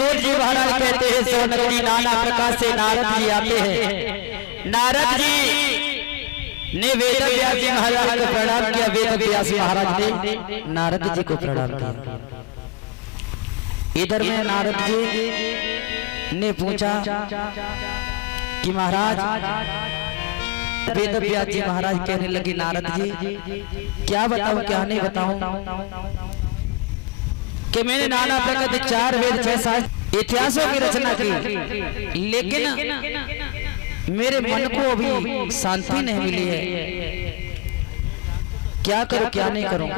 सूत जी महाराज कहते हैं सोनक जी नाना प्रकार से नारद जी आते हैं। नारद जी ने वेद व्यास जी महाराज को प्रणाम किया। वेद व्यास महाराज ने नारद जी को प्रणाम किया। इधर में नारद जी ने पूछा कि महाराज, वेद व्यास जी महाराज कहने लगे नारद जी क्या बताऊं क्या नहीं बताऊं कि मैंने नाना प्रकार के 4 वेद 6 शास्त्र इतिहासों की रचना की, लेकिन मेरे मन को अभी शांति नहीं मिली है। क्या करूं क्या नहीं करूं।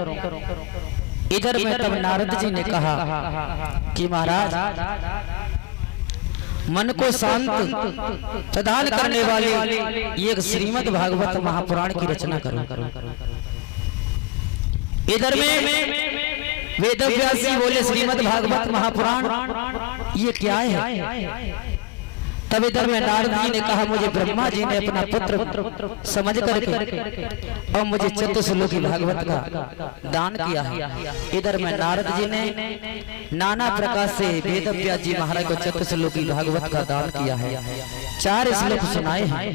इधर में तब नारद जी ने कहा कि महाराज, मन को शांत प्रदान करने वाली एक श्रीमद् भागवत महापुराण की रचना करो। इधर में वेद व्यास जी बोले श्रीमद् भागवत महापुराण ये क्या है। तब इधर में नारद जी ने कहा मुझे ब्रह्मा जी ने अपना पुत्र समझ करके और मुझे चतुश्लोकी भागवत का दान किया है। इधर में नारद जी ने नाना प्रकार से वेद व्यास जी महाराज को चतुश्लोकी भागवत का दान किया है। 4 श्लोक सुनाए हैं।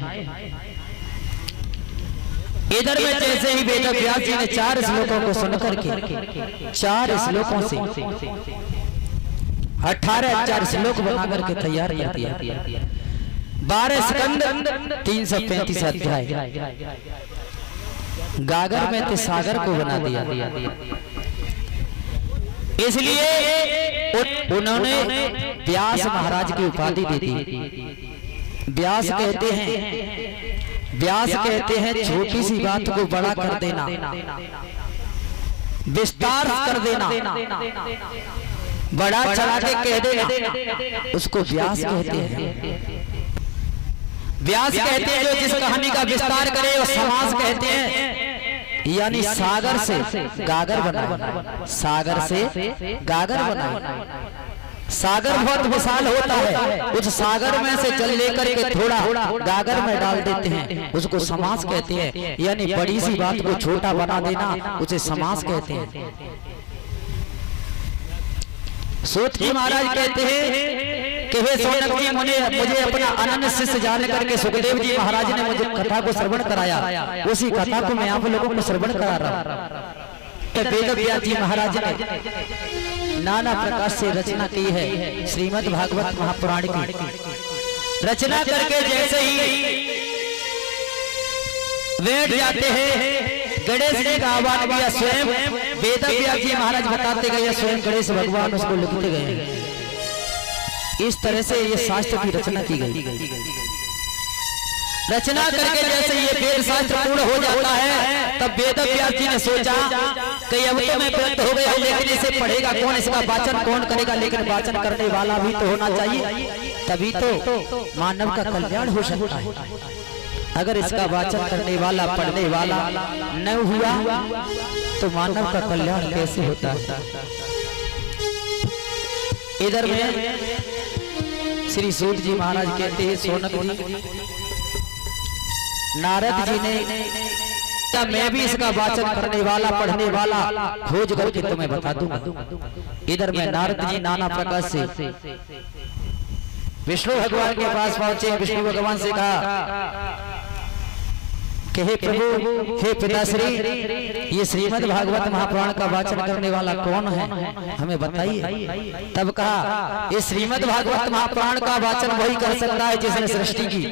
इधर में जैसे ही वेद व्यास जी ने 4 श्लोकों को सुनकर के 4 श्लोकों से 18,000 श्लोक बना करके तैयार कर दिया। 12 स्कंद 335 अध्याय गागर में सागर को बना दिया। इसलिए उन्होंने व्यास महाराज की उपाधि दे दी। व्यास कहते हैं छोटी सी बात को बड़ा कर देना, विस्तार कर देना, बड़ा चढ़ा के कह देना, उसको व्यास कहते हैं। व्यास कहते हैं जो जिस कहानी का विस्तार करे, और समास कहते हैं यानी सागर से गागर बनाए, सागर से गागर बनाए। सागर बहुत विशाल होता है, उस सागर में से जल लेकर के थोड़ा गागर में डाल देते हैं, उसको समास कहते हैं। यानी बड़ी सी बात को छोटा बना देना, उसे समास कहते हैं। सूत जी महाराज कहते हैं कि हे सोनक जी, मुझे अपना अनन्य शिष्य जान करके सुखदेव जी महाराज ने मुझे कथा को श्रवण कराया। उसी कथा को मैं आप लोगों को श्रवण करा रहा हूं। वेद व्यास जी महाराज ने नाना प्रकार से रचना की है। श्रीमद् भागवत महापुराण की रचना करके जैसे ही बैठ जाते हैं, गणेश जी का आह्वान किया। स्वयं वेद व्यास जी महाराज बताते गए, स्वयं गणेश भगवान उसको लिखते गए। इस तरह से ये शास्त्र की रचना की गई। रचना करके जैसे ये वेद शास्त्र पूर्ण हो जाता है, तब वेद व्यास जी ने सोचा कि अब तो मैं व्रत हो गया, लेकिन इसे पढ़ेगा कौन, इसका वाचन कौन करेगा। लेकिन वाचन करने वाला भी तो होना चाहिए, तभी तो मानव का कल्याण हो सकता है। अगर इसका वाचन करने वाला, पढ़ने वाला न हुआ तो मानव का कल्याण कैसे होता है। इधर में श्री सूत जी महाराज कहते हैं सोनक जी, नारद जी ने मैं भी इसका वाचन करने वाला, पढ़ने वाला खोज करके तुम्हें बता दूंगा। इधर में नारद जी नाना प्रकार से विष्णु भगवान के पास पहुंचे। विष्णु भगवान से कहा कि हे प्रभु, हे पिताश्री, ये श्रीमद् भागवत महापुराण का वाचन करने वाला कौन है, हमें बताइए। तब कहा ये श्रीमद् भागवत महापुराण का वाचन वही कर सकता है जिसने सृष्टि की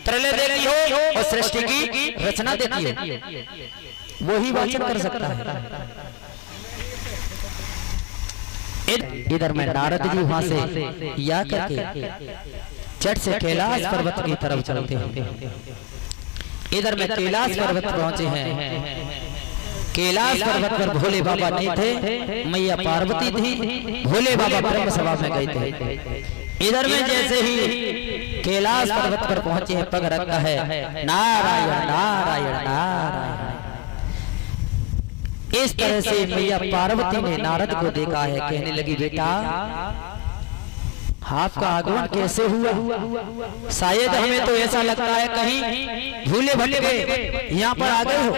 प्रलय देखी हो और सृष्टि की रचना देखी हो, वही वाचन कर सकता है। इधर में नारद जी वहां से या करके चट से कैलाश पर्वत की तरफ चलते हैं। इधर में कैलाश पर्वत पहुंचे हैं। कैलाश पर्वत पर भोले बाबा नहीं थे, मैया पार्वती थी। भोले बाबा ब्रह्म सभा में गए थे। इधर में जैसे ही कैलाश पर्वत पर पहुंचे हैं, पग रखा है नारायण नारायण नारायण। इस तरह से मैया पार्वती ने नारद को देखा है। कहने लगी बेटा, आपका आगमन कैसे हुआ? शायद हमें तो ऐसा लगता है कहीं भूले भटके यहाँ पर आ गए हो।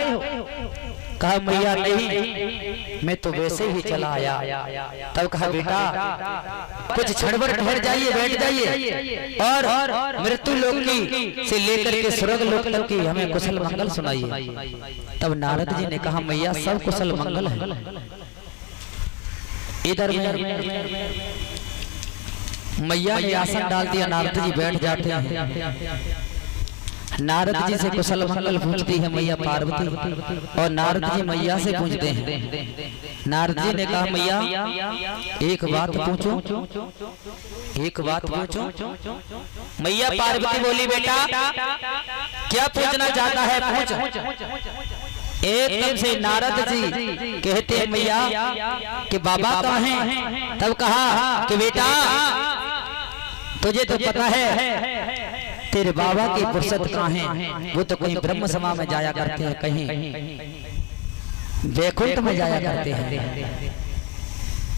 कहा मैया नहीं, मैं तो वैसे ही चला आया। तब कहा बेटा कुछ क्षण भर ठहर जाइए, बैठ जाइए और मृत्यु लोक की से लेकर के स्वर्ग लोक तक की हमें कुशल मंगल सुनाइए। तब नारद जी ने कहा मैया सब कुशल मंगल है। इधर मैया ने आसन डाल दिया, नारद जी बैठ जाते हैं। नारद जी से कुशल मंगल पूछती है मैया पार्वती और नारद जी मैया से पूछते हैं। नारद जी ने कहा मैया एक बात पूछूं, एक बात पूछूं। मैया पार्वती बोली बेटा क्या पूछना चाहता है पूछ। एकदम से नारद जी कहते हैं मैया कि बाबा कहाँ हैं। तब कहा कि बेटा तुझे तो पता है तेरे बाबा की फुर्सत कहाँ है, वो तो कहीं ब्रह्म सभा में जाया करते हैं, कहीं वैकुंठ में जाया करते हैं।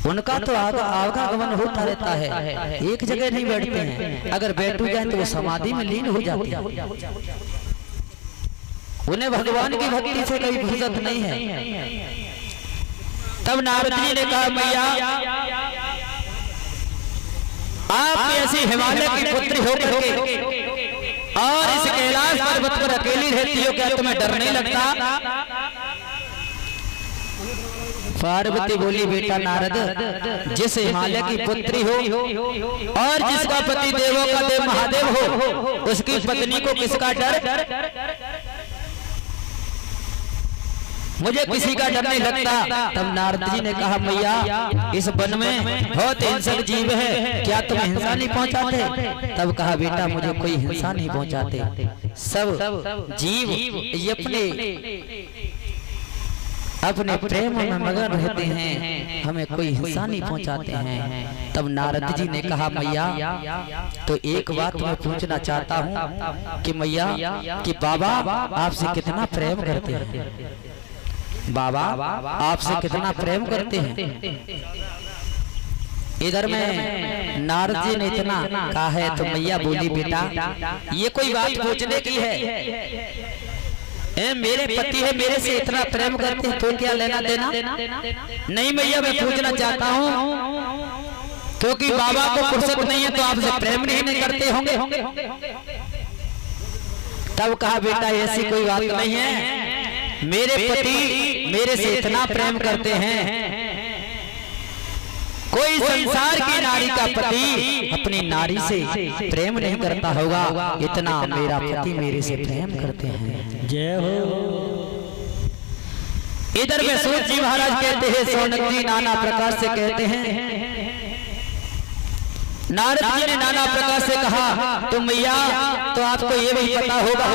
उनका तो आवागमन होता रहता है, एक जगह नहीं बैठते हैं। अगर बैठ जाए तो वो समाधि में लीन हो जाते हैं। उन्हें भगवान की भक्ति से कोई फुर्सत नहीं है। तब नारद जी ने कहा मैया आप ऐसी हिमालय की पुत्री होकर के और इस कैलाश पर्वत पर अकेली रहती हो, क्या तुम्हें डर नहीं लगता। पार्वती बोली बेटा नारद जिस हिमालय की पुत्री हो और जिसका पति देवों का देव महादेव हो उसकी पत्नी को किसका डर। मुझे किसी का डर नहीं लगता। तब नारद जी ने कहा मैया इस वन में बहुत हिंसक जीव है, क्या तुम हिंसा नहीं पहुंचाते। तब कहा बेटा मुझे कोई हिंसा नहीं पहुंचाते, सब जीव अपने प्रेम में मगन रहते हैं, हमें कोई हिंसा नहीं पहुंचाते हैं। तब नारद जी ने कहा मैया तो एक बात मैं पूछना चाहता हूँ कि मैया कि बाबा आपसे कितना प्रेम करते हैं, बाबा आपसे कितना प्रेम करते हैं। इधर में नारद जी ने इतना कहा है तो मैया बोली बेटा ये कोई बात पूछने की है। मेरे पति है, मेरे से इतना प्रेम करते हैं तो क्या लेना देना। नहीं मैया मैं पूछना चाहता हूँ क्योंकि बाबा को फुर्सत नहीं है तो आपसे प्रेम नहीं करते होंगे। तब कहा बेटा ऐसी कोई बात नहीं है, मेरे पति मेरे से इतना प्रेम करते हैं, कोई संसार की नारी का पति अपनी नारी से प्रेम नहीं करता होगा, इतना मेरा पति मेरे से प्रेम करते हैं। जय हो। इधर में सूत जी महाराज कहते हैं सौनक जी नाना प्रकार से कहते हैं। नारद जी ने नाना प्रकार से कहा तो मैया तो आपको ये भी पता होगा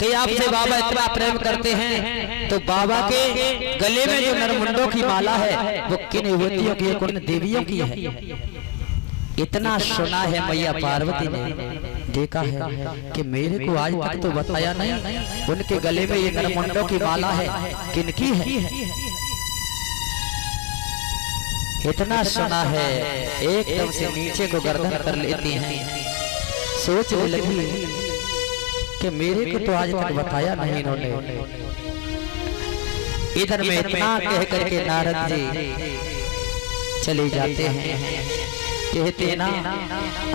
कि आपसे बाबा इतना प्रेम करते हैं तो बाबा के गले में जो नरमुंडों की माला है वो किन युवतियों की किन देवियों की है। इतना सुना है मैया पार्वती ने, देखा है कि मेरे को आज तक तो बताया नहीं उनके गले में ये नरमुंडों की माला है किनकी है। इतना सुना है एकदम से नीचे को गर्दन कर लेती हैं, सोचने लगी कि मेरे को तो आज तक बताया नहीं इन्होंने। इधर में इतना कह करके नारद जी चले जाते हैं। कहते हैं ना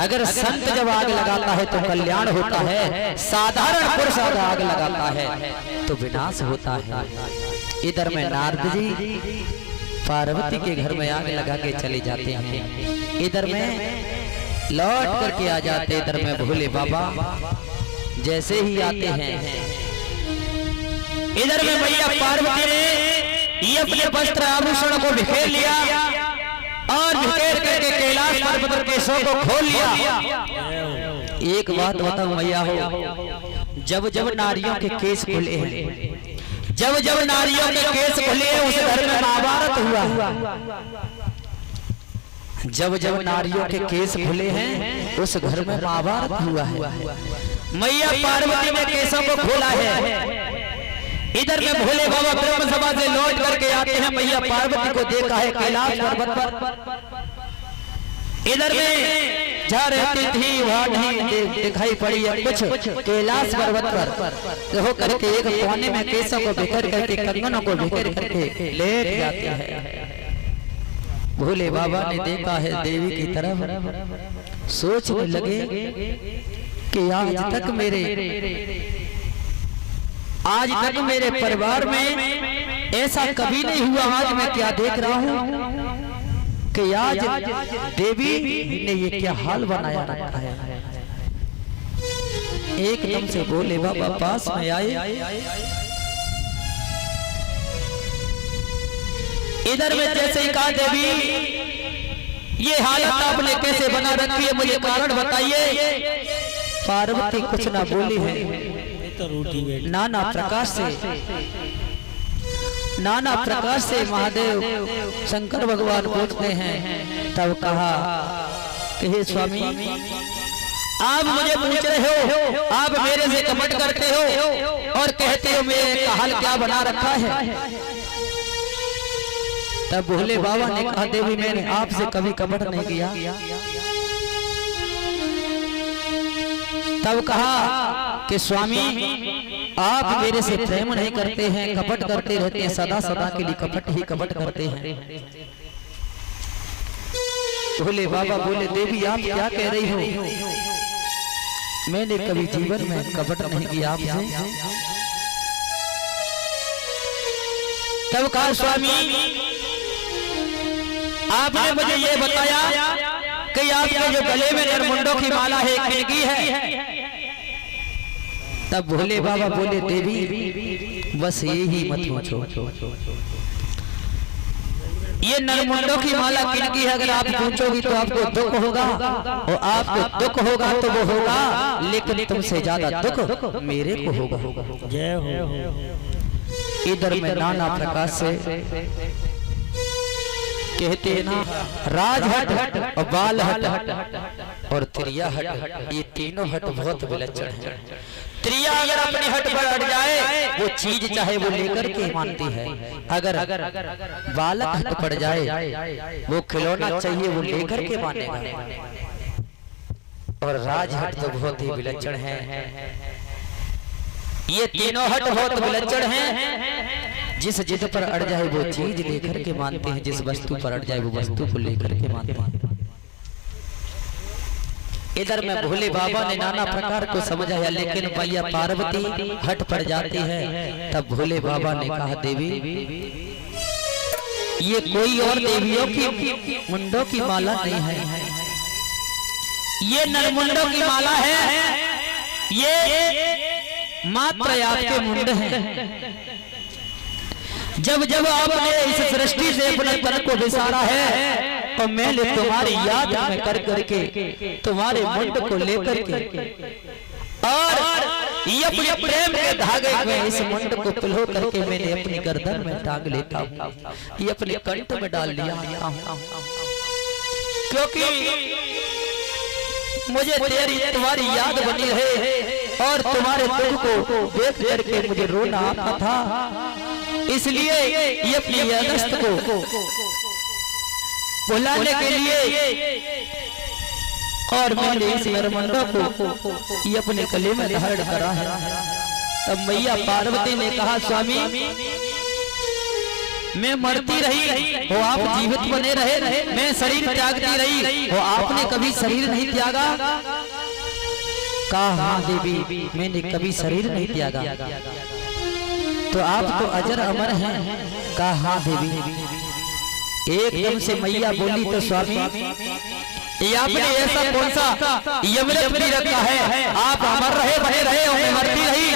अगर संत जब आग लगाता है तो कल्याण होता है, साधारण पुरुष आग लगाता है तो विनाश होता है। इधर में नारद जी पार्वती के घर में आग लगा के चले जाते हैं। इधर में लौट करके आ जाते, इधर में भोले बाबा जैसे ही आते हैं। इधर में मैया पार्वती ने ये अपने वस्त्र आभूषण को बिखेर लिया और बिखेर करके कैलाश पर्वत के केशों को खोल लिया। एक बात बताओ मैया हो, जब जब नारियों के केस खुले हैं, जब जब नारियों के केस खुले उस घर में महाभारत हुआ। जब जब नारियों के केस खुले हैं उस घर में महाभारत हुआ है। मैया पार्वती ने केसों को खोला है। इधर में भोले बाबा ब्रह्म सभा से लौट करके आते हैं। मैया पार्वती को देखा है कैलाश पर्वत पर इधर में जहाँ रहती थी वहाँ नहीं दिखाई पड़ी है कुछ कैलाश पर्वत पर हो करके एक कोने में केसों को बिखर करके कंगनों को बिखर करके लेट जाती है। भोले बाबा ने देखा है देवी की तरफ, सोचने लगे कि आज तक मेरे परिवार में ऐसा कभी नहीं हुआ। आज मैं क्या देख रहा हूँ कि आज देवी ने ये क्या हाल बनाया रखा है। एकदम से भोले बाबा पास में आए, इधर में जैसे ही कहा देवी ये हालत आपने कैसे बना रखी है, मुझे कारण बताइए। पार्वती कुछ ना बोली है। नाना प्रकाश से महादेव शंकर भगवान पूछते हैं। तब कहा कि हे स्वामी आप मुझे पूछ रहे हो, आप मेरे से कपट करते हो और कहते हो मेरे का हाल क्या बना रखा है। तब भोले बाबा ने कहा देवी मैंने आपसे कभी कपट नहीं किया। तब कहा कि स्वामी आप मेरे से प्रेम नहीं करते हैं, कपट करते रहते हैं, सदा सदा के लिए कपट ही कपट करते हैं। भोले बाबा बोले देवी आप क्या कह रही हो, मैंने कभी जीवन में कपट नहीं किया आपसे। तब कहा स्वामी आपने मुझे ये बताया कि आपके जो गले में नरमुंडों की माला है किनकी है। तब भोले बाबा बोले देवी बस यही मत पूछो, ये नरमुंडों की माला किनकी है अगर आप पूछोगी तो आपको दुख होगा, और आपको दुख होगा तो वो होगा, लेकिन तुमसे ज्यादा दुख मेरे को होगा। जय हो। इधर में नाना प्रकाश से कहते हैं ना राजहट और बालहट और त्रिया हट, ये तीनों हट बहुत विलक्षण है। त्रिया अगर अपने हट पर अड़ जाए वो चीज चाहे वो लेकर के मानती है, अगर बालक हट पड़ जाए वो खिलौना चाहिए वो लेकर के मानेगा। और राजहट तो बहुत ही विलक्षण है, ये तीनों हट बहुत विलक्षण हैं। जिस जिद पर अड़ जाए वो चीज लेकर के मानते हैं, जिस वस्तु पर अड़ जाए वो वस्तु को लेकर के मानते हैं। इधर में भोले बाबा ने नाना प्रकार को समझाया, लेकिन मैया पार्वती हट पड़ जाती है। तब भोले बाबा ने कहा देवी ये कोई और देवियों की मुंडों की माला नहीं है, ये नरमुंडों की माला है, ये मात्र आपके मुंड हैं। जब जब आपने इस सृष्टि से अपने तन को विसारा है तो मैंने तुम्हारी याद में कर करके तुम्हारे मुंड को लेकर के और ये अपने प्रेम के धागे में इस मुंड को पिलो करके मैंने अपनी गर्दन में टांग लेता हूँ, ये अपने कंठ में डाल लिया हूँ, क्योंकि मुझे तुम्हारी याद बनी रहे और तुम्हारे दुख को देख करके मुझे रोना आता था, इसलिए ये अपनी यादस्त को बुलाने के लिए और मैंने इस नरमुंडों को ये अपने गले में धारण करा है। तब मैया पार्वती ने कहा स्वामी मैं मरती रही वो आप जीवित बने रहे, मैं शरीर त्यागती रही वो आपने कभी शरीर नहीं त्यागा। कहा हाँ देवी मैंने कभी शरीर नहीं त्यागा, तो आप तो अजर अमर हैं। कहा हाँ देवी। एकदम से मैया बोली तो स्वामी ये आपने ऐसा कौन सा यमृत भी रखा है, आप अमर रहे बने रहे और मैं मरती रही।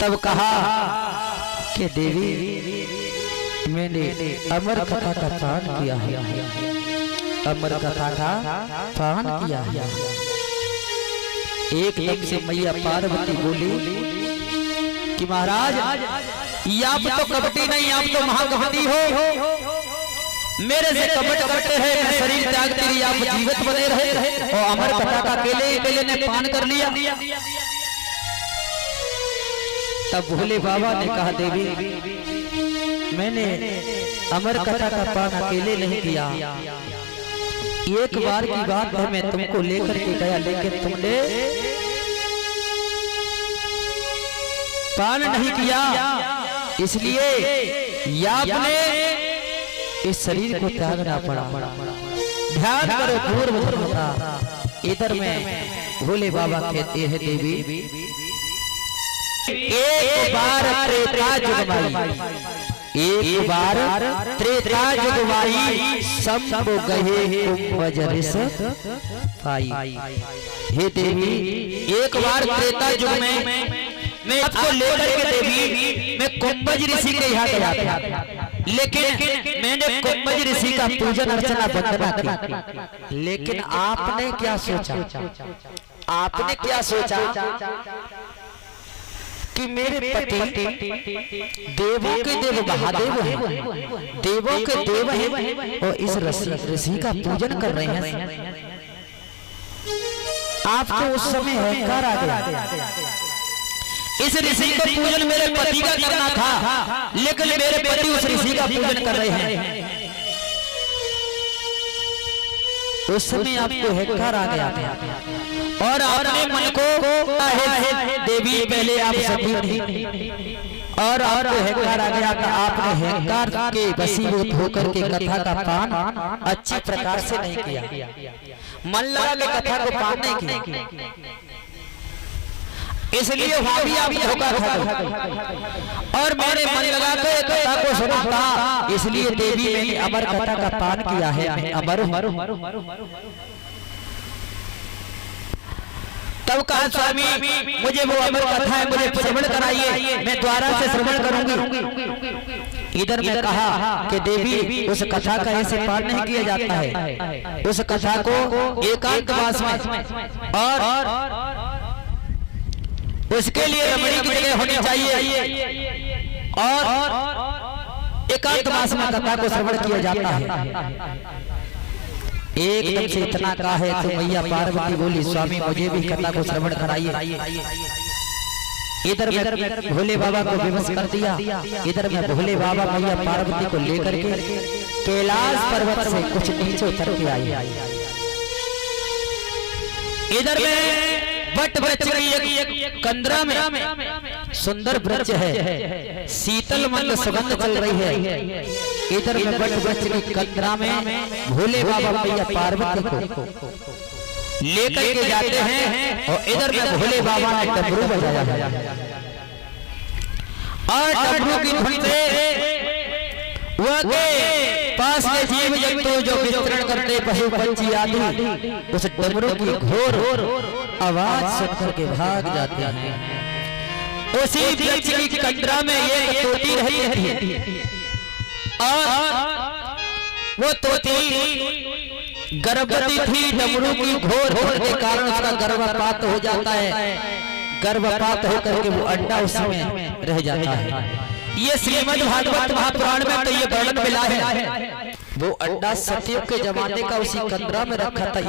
तब कहा कि देवी मैंने अमर कथा का पान किया है, अमर कथा का पान किया है। एकदम से मैया पार्वती बोली कि महाराज आप तो कपटी नहीं, आप तो महाकपटी हो, मेरे से कपट करते रहे, मैं शरीर त्यागती रही, आप जीवित बने रहे और अमर कथा का अकेले ने पान कर लिया। तब भोले बाबा ने कहा देवी मैंने अमर कथा का पान अकेले नहीं किया, एक बार की बात है, मैं तुमको लेकर के गया, लेकिन तुमने पान नहीं किया, इसलिए आपने इस शरीर को त्यागना पड़ा। ध्यान करो पूर्व जन्म का। इधर में भोले बाबा कहते हैं देवी एक बार त्रेता जुगवाई, एक बार त्रेता जुगवाई, सब गए कुंभज ऋष पाई। हे देवी एक बार त्रेता युग में मैं आपको लेकर के देवी मैं कुंभज ऋषि के यहाँ गया था, लेकिन मैंने कुंभज ऋषि का पूजन अर्चना वंदना की। लेकिन आपने क्या सोचा, आपने क्या सोचा कि मेरे पति देवों के देव महादेव हैं, देवों के देव हैं और इस ऋषि का पूजन कर रहे हैं। आपको उस समय अहंकार आ गया, इस ऋषि का पूजन मेरे पति का करना था, लेकिन मेरे पति उस ऋषि का पूजन कर रहे हैं। उस समय आपको अहंकार आ गया और आपने मन को देवी पहले आप सभी और आपको अहंकार आ गया कि आपने अहंकार के वशीभूत होकर के कथा का पान अच्छी प्रकार से नहीं किया, मन लगा के कथा को पान नहीं किया, इसलिए वहां भी आप धोखा खा और मैंने मन लगा के कथा को सुना था, इसलिए देवी मैंने अमर कथा का पान किया है, मैं अमर हूं। तब कहा स्वामी मुझे वो अमर कथा है, मुझे श्रवण कराइए, मैं द्वारा से श्रवण करूंगी। इधर मैं कहा कि देवी उस कथा का ऐसे पाठ नहीं किया जाता है, उस कथा को एकांतवास में और उसके लिए रमणी की जगह होनी चाहिए और एकांतवास में कथा को श्रवण किया जाता है। एकदम से इतना कहा है तो मैया पार्वती बोली स्वामी मुझे भी कथा को श्रवण कराइए। इधर में भोले बाबा को विवश कर दिया, इधर में भोले बाबा मैया पार्वती को लेकर के कैलाश पर्वत से कुछ नीचे उतर के आई। इधर में वट वृक्ष की एक कंदरा में सुंदर वृक्ष है, शीतल मंद सुगंध चल रही है। इधर में वट वृक्ष की कंदरा में भोले बाबा मैया पार्वती को लेकर के जाते हैं और इधर में भोले बाबा ने डमरू बजाया और डमरू की धुन से वह के पास के जीव जंतु जो विचरण करते पशु पंछी आदि उस डमरू की घोर आवाज सुनकर के भाग जाते हैं। उसी वृक्ष की कंदरा में एक तोती रहती है और वो तोती गर्भवती थी, डमरू की घोर के कारण उसका गर्भपात हो जाता है, गर्भपात होकर के वो अंडा उसमें रह जाता है। ये श्रीमद् भागवत महापुराण में तो ये वर्णन मिला है, वो अंडा सतयुग के जमाने का उसी कंदरा में रखा था।